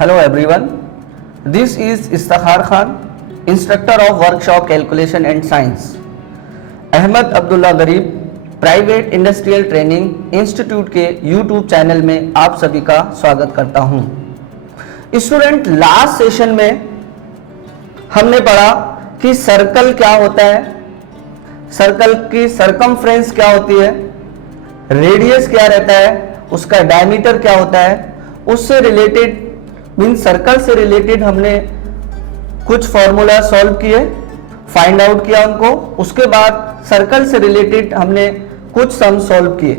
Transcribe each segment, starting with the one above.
Hello everyone, this is Istakhar Khan, instructor of workshop calculation and science. Ahmad Abdullah गरीब private industrial training institute के YouTube channel में आप सभी का स्वागत करता हूं। स्टूडेंट, लास्ट सेशन में हमने पढ़ा कि सर्कल क्या होता है, सर्कल की सरकमफ्रेंस क्या होती है, रेडियस क्या रहता है, उसका डायमीटर क्या होता है, उससे रिलेटेड मीन सर्कल से रिलेटेड हमने कुछ फॉर्मूला सॉल्व किए, फाइंड आउट किया उनको। उसके बाद सर्कल से रिलेटेड हमने कुछ सम सॉल्व किए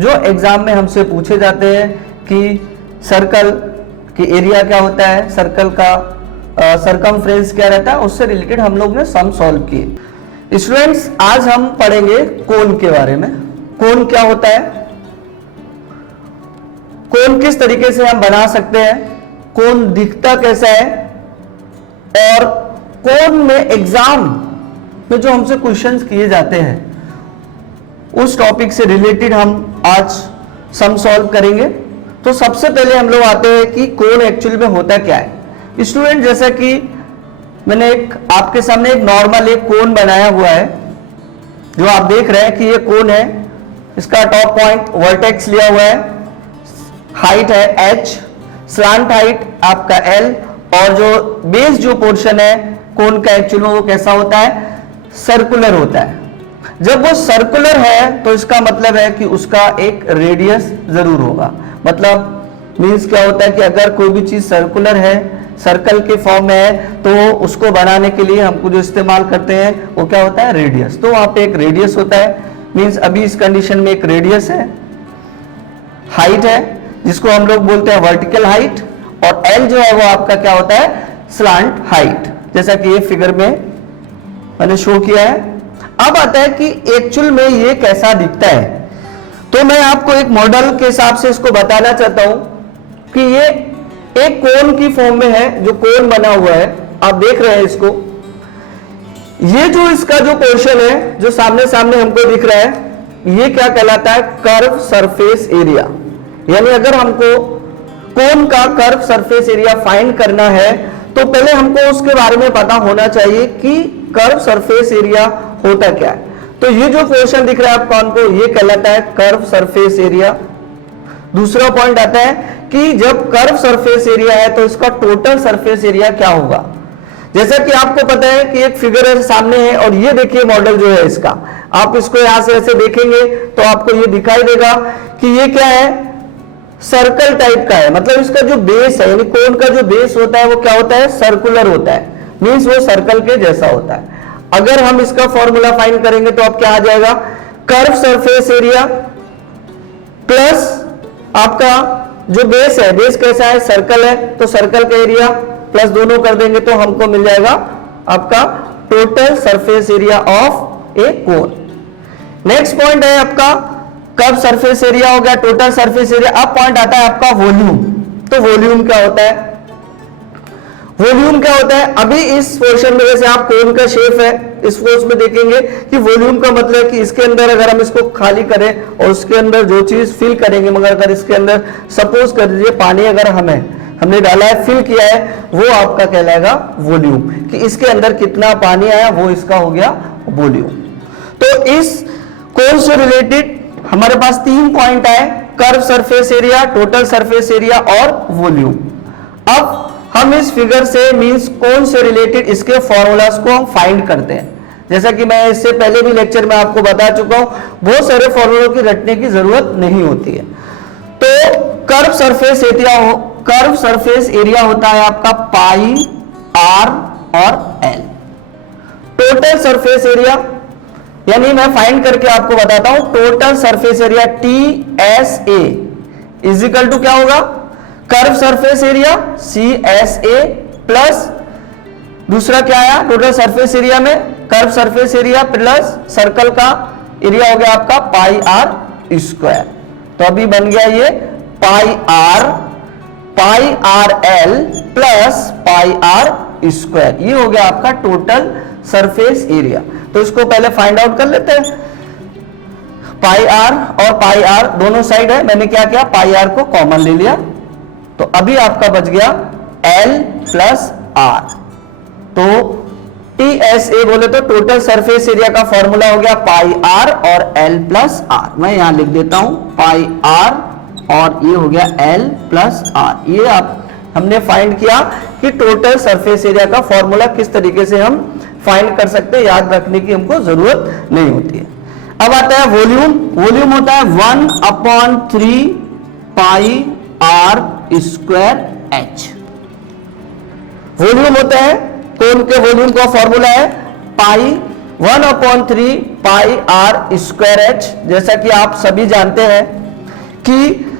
जो एग्जाम में हमसे पूछे जाते हैं कि सर्कल की एरिया क्या होता है, सर्कल का सरकमफ्रेंस क्या रहता है, उससे रिलेटेड हम लोग ने सम सॉल्व किए। स्टूडेंट्स, आज हम पढ़ेंगे कोन के बारे में। कोन क्या होता है, कोन किस तरीके से हम बना सकते हैं, कोन दिखता कैसा है, और कोन में एग्जाम में जो हमसे क्वेश्चंस किए जाते हैं उस टॉपिक से रिलेटेड हम आज सम सॉल्व करेंगे। तो सबसे पहले हम लोग आते हैं कि कोन एक्चुअली में होता क्या है। स्टूडेंट, जैसा कि मैंने आपके सामने एक नॉर्मल एक कोन बनाया हुआ है जो आप देख रहे हैं कि ये कोन है, इसका टॉप पॉइंट वर्टेक्स लिया हुआ है, हाइट है h, स्लांट हाइट आपका l, और जो बेस जो पोर्शन है कोन का एक्चुअली वो कैसा होता है, सर्कुलर होता है। जब वो सर्कुलर है तो इसका मतलब है कि उसका एक रेडियस जरूर होगा। मतलब मींस क्या होता है कि अगर कोई भी चीज सर्कुलर है, सर्कल के फॉर्म में है, तो उसको बनाने के लिए हमको जो इस्तेमाल करते हैं वो क्या होता है, रेडियस। तो वहां पे एक रेडियस होता है, मींस अभी इस कंडीशन में एक रेडियस है, हाइट है जिसको हम लोग बोलते हैं वर्टिकल हाइट, और एल जो है वो आपका क्या होता है, स्लांट हाइट, जैसा कि ये फिगर में मैंने शो किया है। अब आता है कि एक्चुअल में ये कैसा दिखता है। तो मैं आपको एक मॉडल के हिसाब से इसको बताना चाहता हूं कि ये एक कोन की फॉर्म में है, जो कोन बना हुआ है आप देख रहे हैं इसको। ये जो इसका जो पोर्शन है जो सामने सामने हमको दिख रहा है, ये क्या कहलाता है, कर्व सरफेस एरिया। यानी अगर हमको कोन का कर्व सरफेस एरिया फाइंड करना है तो पहले हमको उसके बारे में पता होना चाहिए कि कर्व सरफेस एरिया होता क्या है। तो ये जो पोर्शन दिख रहा है आपको हमको, ये कहलाता है कर्व सरफेस एरिया। दूसरा पॉइंट आता है कि जब कर्व सरफेस एरिया है तो इसका टोटल सरफेस एरिया क्या होगा। जैसा कि आपको पता है कि एक फिगर सामने है, और ये देखिए मॉडल जो है इसका, आप इसको यहां से ऐसे देखेंगे तो आपको ये दिखाई देगा कि ये क्या है, सर्कल टाइप का है। मतलब इसका जो बेस है, यानी कोन का जो बेस होता है वो क्या होता है, सर्कुलर होता है, मींस वो सर्कल के जैसा होता है। अगर हम इसका फॉर्मूला फाइंड करेंगे तो अब क्या आ जाएगा, कर्व सरफेस एरिया प्लस आपका जो बेस है, बेस कैसा है, सर्कल है, तो सर्कल का एरिया प्लस दोनों कर देंगे तो हमको मिल जाएगा आपका total surface area of A cone. Next point है आपका कर्व सरफेस एरिया हो गया, टोटल सरफेस एरिया। अब पॉइंट आता है आपका वॉल्यूम। तो वॉल्यूम क्या होता है, वॉल्यूम क्या होता है, अभी इस पोर्शन में जैसे आप कोन का शेप है, इस पोर्शन में देखेंगे कि वॉल्यूम का मतलब है कि इसके अंदर अगर हम इसको खाली करें और उसके अंदर जो चीज फिल करेंगे, मगर अगर इसके अंदर सपोज कर दीजिए पानी अगर हमने डाला है, फिल किया है, वो आपका कहलाएगा वॉल्यूम, कि इसके अंदर कितना पानी आया वो इसका हो गया वॉल्यूम। तो इस कोन से रिलेटेड हमारे पास 3 पॉइंट आए, curve surface area, total surface area और वॉल्यूम। अब हम इस फिगर से मींस कोन से रिलेटेड इसके फॉर्मूलाज को हम फाइंड करते हैं। जैसा कि मैं इससे पहले भी लेक्चर में आपको बता चुका हूं, बहुत सारे फॉर्मूलों की रटने की जरूरत नहीं होती है। तो कर्व सरफेस एरिया होता है आपका पाई आर और एल। टोटल सरफेस एरिया यानी मैं फाइंड करके आपको बताता हूं, total surface area TSA is equal to क्या होगा, curve surface area CSA plus दूसरा क्या आया, टोटल सरफेस एरिया में curve surface area plus circle का एरिया हो गया आपका पाई आर स्क्वायर। तो अभी बन गया ये pi r l plus pi r square, ये हो गया आपका टोटल सरफेस एरिया। तो इसको पहले फाइंड आउट कर लेते हैं। पाई आर और पाई आर दोनों साइड है, मैंने क्या किया, पाई आर को कॉमन ले लिया, तो अभी आपका बच गया एल प्लस आर। तो TSA बोले तो टोटल सरफेस एरिया का फॉर्मूला हो गया पाई आर और एल प्लस आर। मैं यहां लिख देता हूं पाई आर और ये हो गया एल प्लस आर। ये आप हमने फाइंड किया कि टोटल सरफेस एरिया का फॉर्मूला किस तरीके से हम फाइंड कर सकते हैं, याद रखने की हमको जरूरत नहीं होती है। अब आता है वॉल्यूम। वॉल्यूम होता है 1/3 पाई आर स्क्वायर एच। वॉल्यूम होता है, कोन के वॉल्यूम का फॉर्मूला है पाई 1/3 पाई आर स्क्वायर एच। जैसा कि आप सभी जानते हैं कि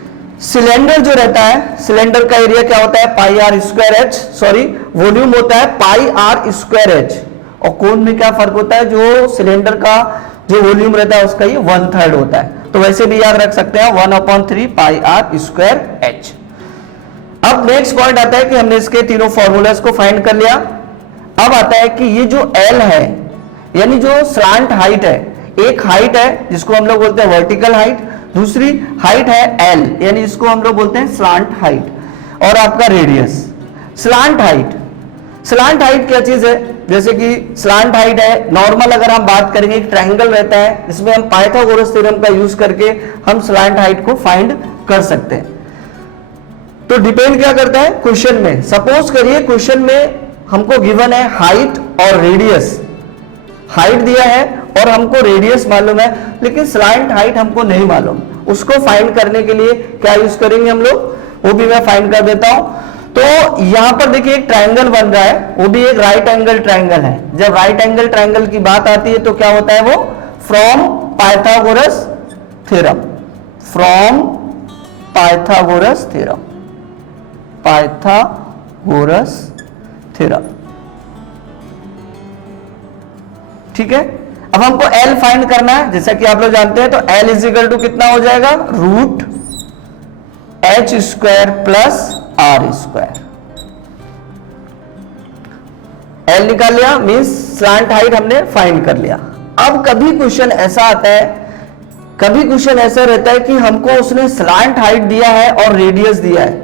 सिलेंडर जो रहता है, सिलेंडर का एरिया क्या होता है pi r square h, sorry volume होता है पाई आर स्क्वायर एच। और कोन में क्या फर्क होता है, जो सिलेंडर का जो वॉल्यूम रहता है उसका ये 1/3 होता है। तो वैसे भी याद रख सकते हैं 1/3 पाई आर स्क्वायर एच। अब नेक्स्ट पॉइंट आता है कि हमने इसके तीनों फॉर्मूलास को फाइंड कर लिया। अब आता है कि ये जो एल है यानी जो स्लांट हाइट है, एक हाइट है जिसको हम लोग बोलते हैं वर्टिकल हाइट, दूसरी हाइट है एल यानी इसको हम लोग बोलते हैं स्लांट हाइट, और आपका radius. Slant height, slant height क्या चीज है, जैसे कि स्लांट हाइट है नॉर्मल, अगर हम बात करेंगे एक ट्रायंगल रहता है जिसमें हम पाइथागोरस थ्योरम का यूज करके हम स्लांट हाइट को फाइंड कर सकते हैं। तो डिपेंड क्या करता है क्वेश्चन में। सपोज करिए क्वेश्चन में हमको गिवन है हाइट और रेडियस, हाइट दिया है और हमको रेडियस मालूम है, लेकिन स्लांट हाइट हमको नहीं मालूम। उसको फाइंड करने के लिए क्या यूज करेंगे हम लोग, वो भी मैं फाइंड कर देता हूं। तो यहां पर देखिए एक ट्रायंगल बन रहा है, वो भी एक राइट एंगल ट्रायंगल है। जब राइट एंगल ट्रायंगल की बात आती है तो क्या होता है वो from Pythagoras theorem, from Pythagoras theorem, Pythagoras theorem. ठीक है, अब हमको L फाइंड करना है, जैसा कि आप लोग जानते हैं। तो L इज इक्वल टू कितना हो जाएगा, root H square plus R square. L निकाल लिया, मींस स्लांट हाइट हमने फाइंड कर लिया। अब कभी क्वेश्चन ऐसा आता है, कभी क्वेश्चन ऐसा रहता है कि हमको उसने स्लांट हाइट दिया है और रेडियस दिया है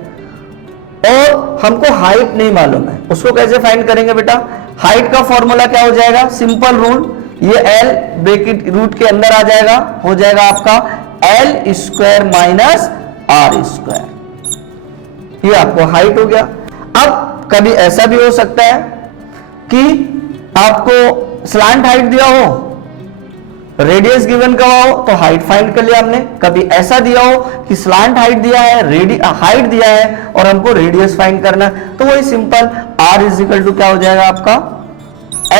और हमको हाइट नहीं मालूम है, उसको कैसे फाइंड करेंगे बेटा। हाइट का फॉर्मूला क्या हो जाएगा, सिंपल रूल, ये L ब्रैकेट रूट के अंदर आ जाएगा, हो जाएगा आपका L square minus R square. ये आपको हाइट हो गया। अब कभी ऐसा भी हो सकता है कि आपको स्लांट हाइट दिया हो, रेडियस गिवन का हो, तो हाइट फाइंड कर लिया हमने। कभी ऐसा दिया हो कि स्लांट हाइट दिया है, हाइट दिया है और हमको रेडियस फाइंड करना है, तो वही simple R is equal to क्या हो जाएगा आपका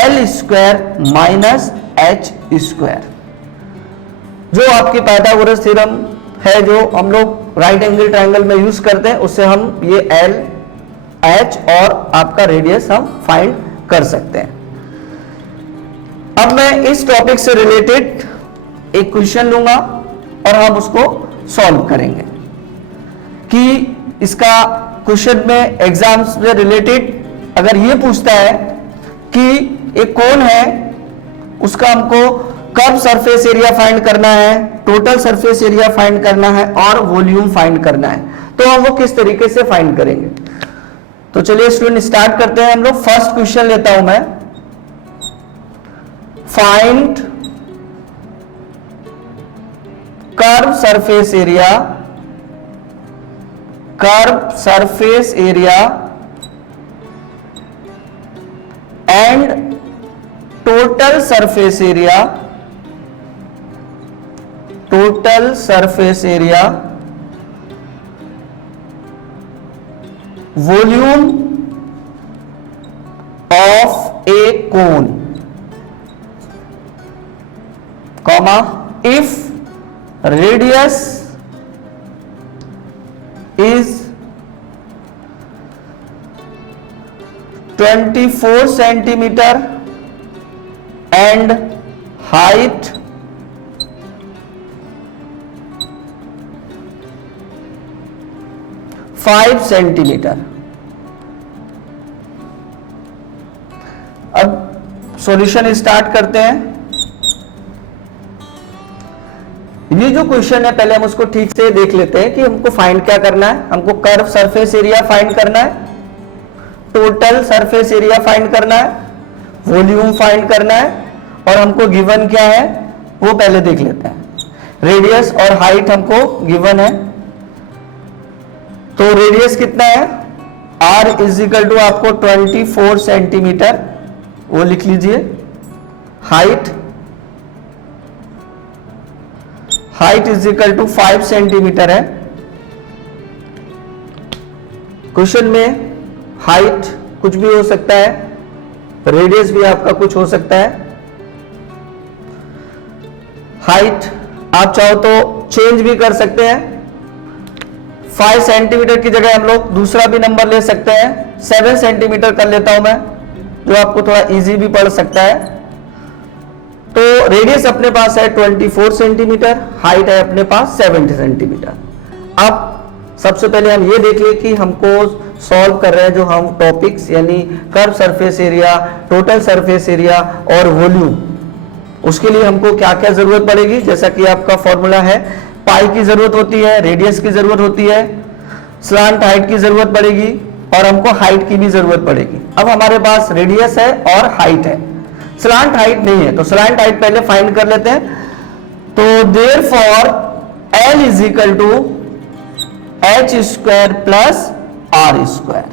L square minus H square. जो आपकी पाइथागोरस थ्योरम है जो हम लोग राइट एंगल ट्रायंगल में यूज करते हैं, उससे हम ये L, H और आपका रेडियस हम फाइंड कर सकते हैं। अब मैं इस टॉपिक से रिलेटेड एक क्वेश्चन लूंगा और हम उसको सॉल्व करेंगे कि इसका क्वेश्चन में एग्जाम से रिलेटेड अगर ये पूछता है कि एक कोन है, उसका हमको कर्व सरफेस एरिया फाइंड करना है, टोटल सरफेस एरिया फाइंड करना है और वॉल्यूम फाइंड करना है, तो हम वो किस तरीके से फाइंड करेंगे। तो चलिए स्टूडेंट स्टार्ट करते हैं हम लोग। फर्स्ट क्वेश्चन लेता हूं मैं, find curve surface area, curve surface area and total surface area, total surface area, volume of A cone, comma if radius is 24 centimeter and height 5 centimeter। अब सॉल्यूशन स्टार्ट करते हैं। ये जो क्वेश्चन है पहले हम उसको ठीक से देख लेते हैं कि हमको फाइंड क्या करना है। हमको कर्व सरफेस एरिया फाइंड करना है। टोटल सरफेस एरिया फाइंड करना है, वॉल्यूम फाइंड करना है, और हमको गिवन क्या है वो पहले देख लेते हैं। रेडियस और हाइट हमको गिवन है, तो रेडियस कितना है, r इज इक्वल टू आपको 24 सेंटीमीटर, वो लिख लीजिए। Height is equal to 5 centimetre है। क्वेश्चन में हाइट कुछ भी हो सकता है, रेडियस भी आपका कुछ हो सकता है। हाइट आप चाहो तो चेंज भी कर सकते हैं, 5 सेंटीमीटर की जगह हम लोग दूसरा भी नंबर ले सकते हैं, 7 सेंटीमीटर कर लेता हूं मैं, जो आपको थोड़ा इजी भी पड़ सकता है। तो रेडियस अपने पास है 24 सेंटीमीटर, हाइट है अपने पास 70 सेंटीमीटर। अब सबसे पहले हम ये देख लें कि हमको सॉल्व कर रहे हैं जो हम टॉपिक्स, यानी curve surface area, total surface area और वॉल्यूम, उसके लिए हमको क्या क्या जरूरत पड़ेगी। जैसा कि आपका फॉर्मूला है, पाई की जरूरत होती है, रेडियस की जरूरत होती है, स्लांट हाइट की जरूरत पड़ेगी, और हमको हाइट की भी जरूरत पड़ेगी। अब हमारे पास रेडियस है और हाइट है, स्लांट हाइट नहीं है, तो स्लांट हाइट पहले फाइंड कर लेते हैं। तो therefore L is equal to h square plus r square,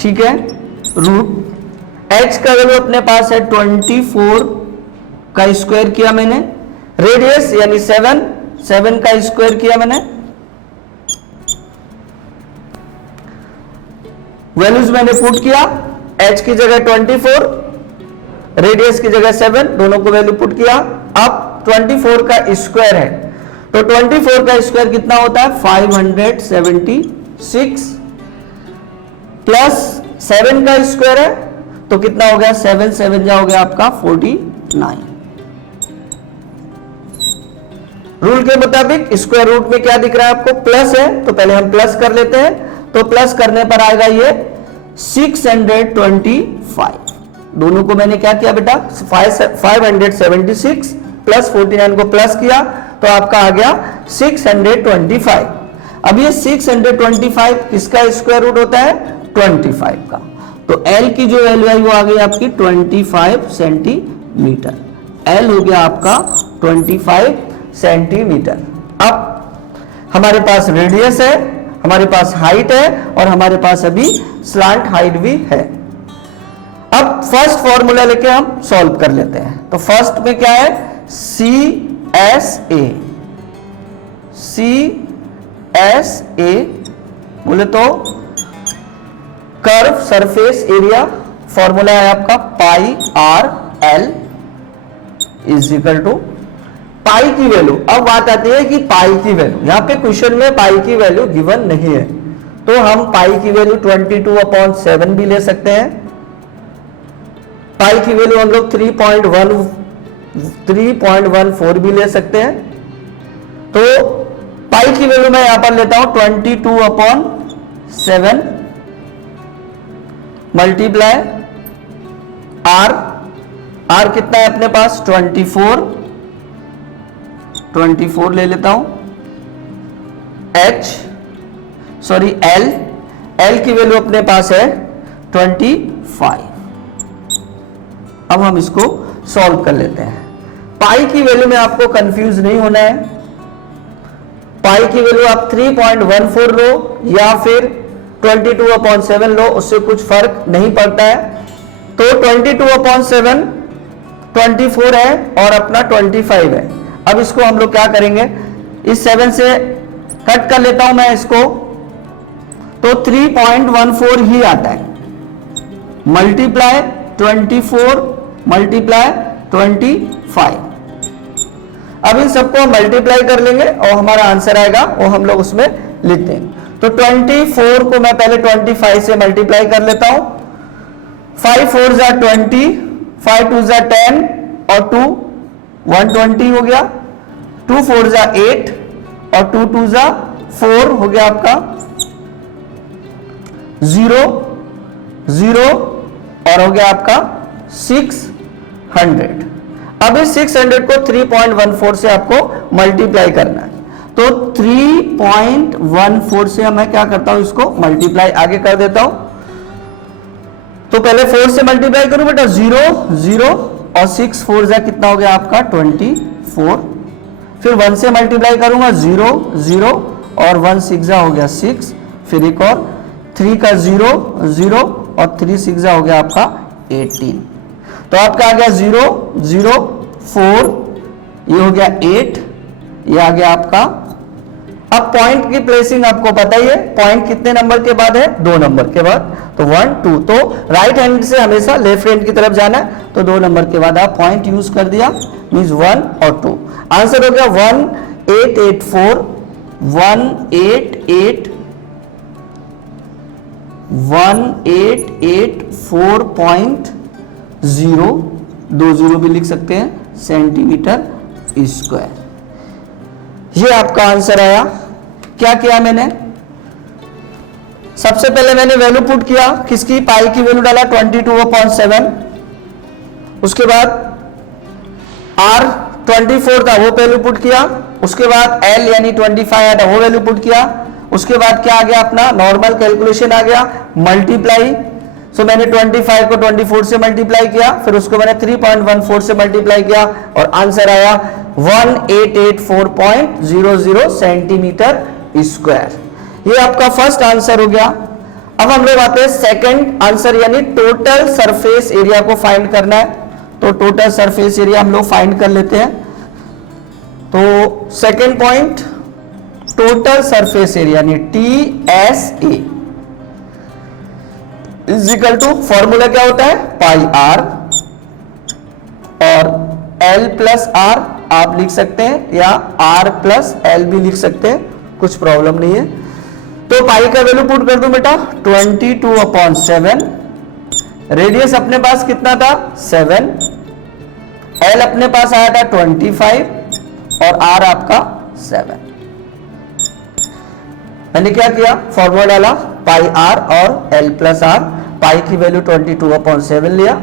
ठीक है। रूट h का वैल्यू अपने पास है 24 का स्क्वायर किया मैंने, रेडियस यानी 7 का स्क्वायर किया मैंने, वैल्यूज मैंने पुट किया, h की जगह 24, रेडियस की जगह 7, दोनों को वैल्यू पुट किया। अब 24 का स्क्वायर है, तो 24 का स्क्वायर कितना होता है 576, प्लस 7 का स्क्वायर है तो कितना हो गया, 7 7 जा हो गया आपका 49। रूल के मुताबिक स्क्वायर रूट में क्या दिख रहा है आपको, प्लस है, तो पहले हम प्लस कर लेते हैं। तो प्लस करने पर आएगा ये 625, दोनों को मैंने क्या किया बेटा, 576 प्लस 49 को प्लस किया, तो आपका आ गया 625। अब ये 625 किसका स्क्वायर रूट होता है, 25 का, तो L की जो वैल्यू आई वो आ गई आपकी 25 सेंटीमीटर। L हो गया आपका 25 सेंटीमीटर। अब हमारे पास रेडियस है, हमारे पास हाइट है, और हमारे पास अभी स्लांट हाइट भी है। अब फर्स्ट फॉर्मूला लेके हम सॉल्व कर लेते हैं। तो फर्स्ट में क्या है, CSA बोले तो कर्व सरफेस एरिया, फॉर्मूला है आपका pi r l is equal to pi की वैल्यू। अब बात आती है कि पाई की वैल्यू, यहां पे क्वेश्चन में पाई की वैल्यू गिवन नहीं है, तो हम पाई की वैल्यू 22/7 भी ले सकते हैं। पाई की वैल्यू हम लोग 3.14 भी ले सकते हैं। तो पाई की वैल्यू मैं यहां पर लेता हूं 22/7 मल्टीप्लाई r कितना है अपने पास 24 ले लेता हूं, L की वैल्यू अपने पास है 25। अब हम इसको सॉल्व कर लेते हैं। पाई की वैल्यू में आपको कंफ्यूज नहीं होना है, पाई की वैल्यू आप 3.14 लो या फिर 22/7 लो, उससे कुछ फर्क नहीं पड़ता है। तो 22/7 24 है और अपना 25 है। अब इसको हम लोग क्या करेंगे, इस 7 से कट कर लेता हूं मैं इसको, तो 3.14 ही आता है, मल्टीप्लाई 24 मल्टीप्लाई 25। अब इन सबको मल्टीप्लाई कर लेंगे और हमारा आंसर आएगा, वो हम लोग उसमें लिखते हैं। तो 24 को मैं पहले 25 से मल्टीप्लाई कर लेता हूं, 5 4 जा 20, 5 2 जा 10 और 2 120 हो गया, 2 4 जा 8 और 2 2 जा 4 हो गया आपका 0 0 और हो गया आपका 600। अब इस 600 को 3.14 से आपको मल्टीप्लाई करना है, तो 3.14 से मैं क्या करता हूं, इसको मल्टीप्लाई आगे कर देता हूं। तो पहले 4 से मल्टीप्लाई करूं बेटा, 0 0 और 6 4 जा कितना हो गया आपका 24। फिर 1 से मल्टीप्लाई करूंगा, 0 0 और 1 6 जा हो गया 6। फिर एक और 3 का 0 0 और 3 6 जा हो गया आपका 18। तो आपका आ गया 0 0 4, ये हो गया 8, ये आ गया आपका। अब पॉइंट की प्लेसिंग आपको पता ही है, पॉइंट कितने नंबर के बाद है, 2 नंबर के बाद, तो 1 2। तो राइट हैंड से हमेशा लेफ्ट हैंड की तरफ जाना है, तो 2 नंबर के बाद आप पॉइंट यूज कर दिया, मींस 1 और 2। आंसर हो गया 1884 1884.0, 2 0 भी लिख सकते हैं, सेंटीमीटर स्क्वायर। ये आपका आंसर आया। क्या किया मैंने, सबसे पहले मैंने वैल्यू पुट किया, किसकी, पाई की वैल्यू डाला 22/7। उसके बाद r 24 था वो वैल्यू पुट किया। उसके बाद l यानी 25 आया था वो वैल्यू पुट किया। उसके बाद क्या आ गया, अपना नॉर्मल कैलकुलेशन आ गया, मल्टीप्लाई। सो मैंने 25 को 24 से मल्टीप्लाई किया, फिर उसको मैंने 3.14 से मल्टीप्लाई किया और आंसर आया 1884.00 सेंटीमीटर स्क्वायर। ये आपका फर्स्ट आंसर हो गया। अब हम लोग आते हैं सेकंड आंसर, यानी टोटल सरफेस एरिया को फाइंड करना है। तो टोटल सरफेस एरिया हम लोग फाइंड कर लेते हैं। तो second point, total surface area यानी TSA is equal to, formula क्या होता है, पाई r और l प्लस r आप लिख सकते हैं, या r प्लस l भी लिख सकते हैं, कुछ प्रॉब्लम नहीं है। तो पाई का वैल्यू पुट कर दो बेटा, 22/7। रेडियस अपने पास कितना था, 7। l अपने पास आया था 25 और r आपका 7। मैंने क्या किया, फॉर्मूला डाला, पाई r और l प्लस r। पाई की वैल्यू 22/7 लिया,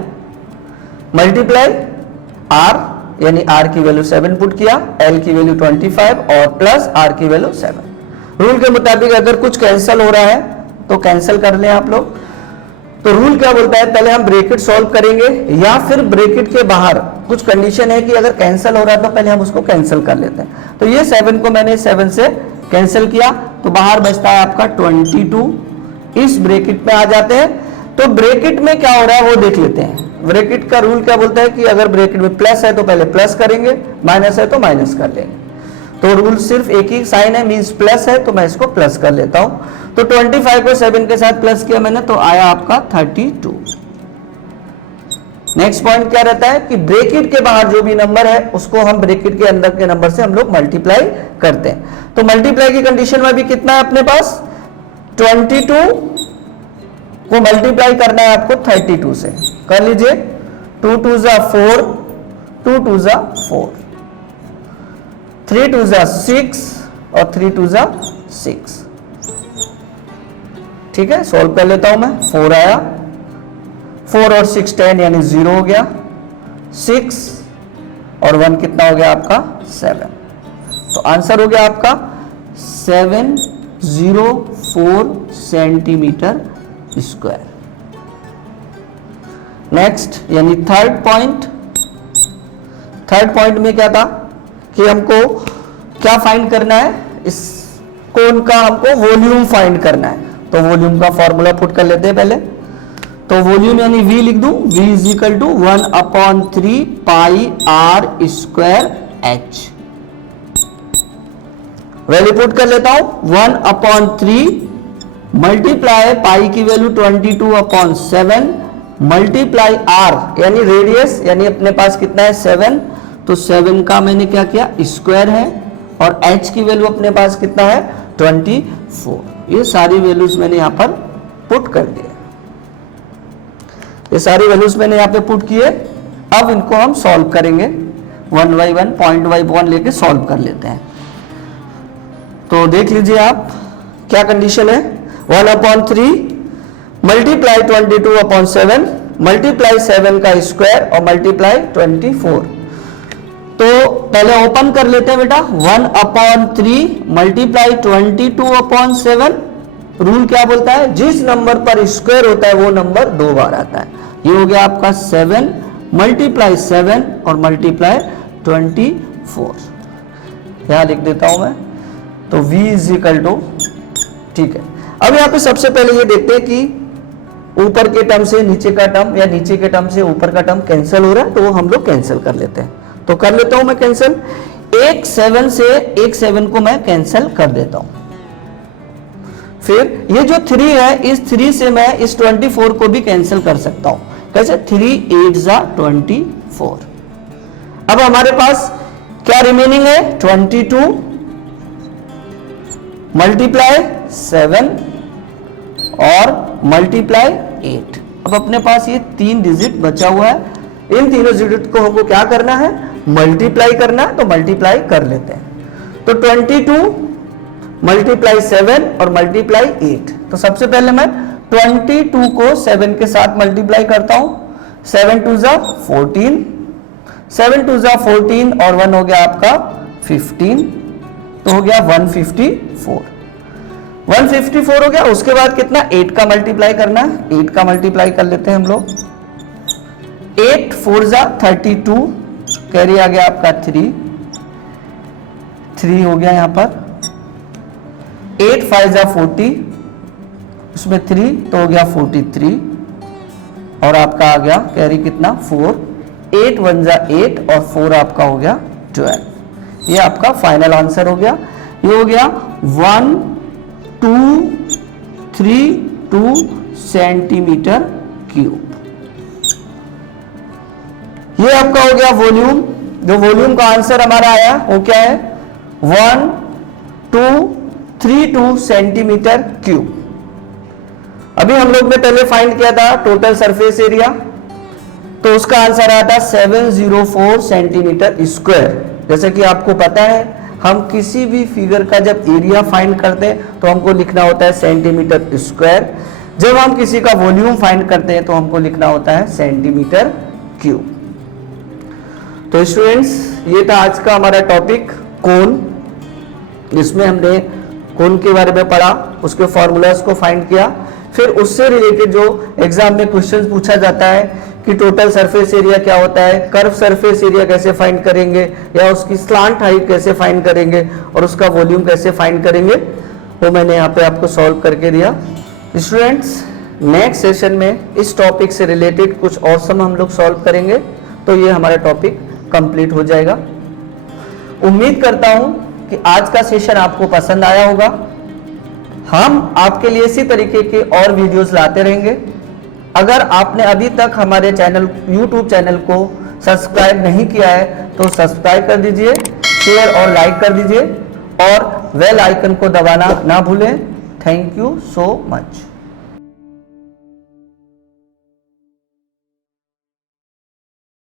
मल्टीप्लाई r यानी r की वैल्यू 7 पुट किया, l की वैल्यू 25 और प्लस r की वैल्यू 7। रूल के मुताबिक अगर कुछ कैंसिल हो रहा है तो कैंसिल कर लें आप लोग। तो रूल क्या बोलता है, पहले हम ब्रैकेट सॉल्व करेंगे या फिर ब्रैकेट के बाहर कुछ कंडीशन है कि अगर कैंसिल हो रहा है तो पहले हम उसको कैंसिल कर लेते हैं। तो ये 7 को मैंने 7 से कैंसिल किया, तो बाहर बचता है आपका 22। इस ब्रैकेट में आ जाते हैं। तो ब्रैकेट में क्या हो रहा है वो देख लेते हैं। ब्रैकेट का रूल क्या बोलता है कि अगर ब्रैकेट में प्लस है तो पहले प्लस करेंगे, माइनस है तो माइनस कर लेंगे। तो रूल सिर्फ एक ही साइन है, मींस प्लस है, तो मैं इसको प्लस कर लेता हूं। तो 25 को 7 के साथ प्लस किया मैंने, तो आया आपका 32। नेक्स्ट पॉइंट क्या रहता है कि ब्रैकेट के बाहर जो भी नंबर है उसको हम ब्रैकेट के अंदर के नंबर से हम लोग मल्टीप्लाई करते हैं। तो मल्टीप्लाई की कंडीशन में भी कितना है अपने पास, 22 को मल्टीप्लाई करना है आपको 32 से, कर लीजिए। 2 2 जा 4, 2 2 जा 4, 3 2 जा 6 और 3 2 जा 6। ठीक है, सॉल्व कर लेता हूं मैं। 4 आया, 4 और 6 10 यानी 0 हो गया। 6 और 1 कितना हो गया आपका 7। तो आंसर हो गया आपका 704 सेंटीमीटर स्क्वायर। नेक्स्ट यानी थर्ड पॉइंट में क्या था कि हमको क्या फाइंड करना है, इस कोन का हमको वॉल्यूम फाइंड करना है। तो वॉल्यूम का फॉर्मूला पुट कर लेते हैं पहले। तो वॉल्यूम यानी V लिख दूं, V is equal to 1/3 pi r square h। Value put कर लेता हूं, 1/3 मल्टीप्लाई पाई की वैल्यू 22/7 मल्टीप्लाई r यानी रेडियस यानी अपने पास कितना है 7। तो 7 का मैंने क्या किया, स्क्वायर है, और h की वैल्यू अपने पास कितना है 24। ये सारी वैल्यूज मैंने यहां पर पुट कर दिया। ये सारी वैल्यूज मैंने यहां पे पुट किए। अब इनको हम सॉल्व करेंगे 1 बाई 1, पॉइंट बाई पॉइंट लेके सॉल्व कर लेते हैं। तो देख लीजिए आप क्या कंडीशन है, 1/3 मल्टीप्लाई 22/7 मल्टीप्लाई 7 का स्क्वायर और मल्टीप्लाई 24। तो पहले ओपन कर लेते हैं बेटा, 1/3 मल्टीप्लाई 22/7। रूल क्या बोलता है, जिस नंबर पर स्क्वायर होता है वो नंबर 2 बार आता है। ये हो गया आपका 7 मल्टीप्लाई 7 और मल्टीप्लाई 24। यहां लिख देता हूं मैं, तो v इज इक्वल टू, ठीक है। अब यहां पे सबसे पहले ये देखते हैं कि ऊपर के टर्म से नीचे का टर्म या नीचे के टर्म से ऊपर का टर्म कैंसिल हो रहा है, तो वो हम लोग कैंसिल कर लेते हैं। तो कर लेता हूं मैं कैंसिल, एक 7 से एक 7 को मैं कैंसिल कर देता हूं। फिर ये जो 3 है, इस 3 से मैं इस 24 को भी कैंसिल कर सकता हूं। कैसे, 3 8 जा 24। अब हमारे पास क्या रिमेनिंग है, 22 मल्टीप्लाई 7 और मल्टीप्लाई 8। अब अपने पास ये 3 डिजिट बचा हुआ है, इन तीनों डिजिट को हमको क्या करना है, मल्टीप्लाई करना है, तो मल्टीप्लाई कर लेते हैं। तो 22 मल्टीप्लाई 7 और मल्टीप्लाई 8। तो सबसे पहले मैं 22 को 7 के साथ मल्टीप्लाई करता हूं, 7 2 जा 14, 7 2 जा 14 और 1 हो गया आपका 15, तो हो गया 154। 154 हो गया। उसके बाद कितना, 8 का मल्टीप्लाई करना है, 8 का मल्टीप्लाई कर लेते हैं हम लोग। 8 4 जा 32, कैरी आ गया आपका 3 हो गया यहां पर। 8 5 जा 40, उसमें 3 तो हो गया 43 और आपका आ गया कैरी कितना 4। 8 1 जा 8 और 4 आपका हो गया 12। ये आपका फाइनल आंसर हो गया। ये हो गया 1232 सेंटीमीटर क्यूब। ये आपका हो गया वॉल्यूम। जो वॉल्यूम का आंसर हमारा आया वो क्या है, 1232 सेंटीमीटर क्यूब। अभी हम लोग ने पहले फाइंड किया था टोटल सरफेस एरिया, तो उसका आंसर आया था 704 सेंटीमीटर स्क्वायर। जैसे कि आपको पता है, हम किसी भी फिगर का जब एरिया फाइंड करते हैं तो हमको लिखना होता है सेंटीमीटर स्क्वायर। जब हम किसी का वॉल्यूम फाइंड करते हैं तो हमको लिखना होता है सेंटीमीटर क्यूब। तो स्टूडेंट्स, ये था आज का हमारा टॉपिक कोन, जिसमें हमने कोन के बारे में पढ़ा, उसके फॉर्मूलाज को फाइंड किया। फिर उससे रिलेटेड जो एग्जाम में क्वेश्चन पूछा जाता है कि टोटल सरफेस एरिया क्या होता है, कर्व सरफेस एरिया कैसे फाइंड करेंगे, या उसकी स्लांट हाइट कैसे फाइंड करेंगे, और उसका वॉल्यूम कैसे फाइंड करेंगे, वो मैंने यहाँ पे आपको सॉल्व करके दिया। स्टूडेंट्स, नेक्स्ट सेशन में इस टॉपिक से रिलेटेड कुछ और सम हम लोग सॉल्व करेंगे, तो ये हमारा टॉपिक कंप्लीट हो जाएगा। उम्मीद करता हूं कि आज का सेशन आपको पसंद आया होगा। हम आपके लिए इसी तरीके के और वीडियोस लाते रहेंगे। अगर आपने अभी तक हमारे चैनल YouTube चैनल को सब्सक्राइब नहीं किया है तो सब्सक्राइब कर दीजिए, शेयर और लाइक कर दीजिए और बेल आइकन को दबाना ना भूलें। Thank you so much.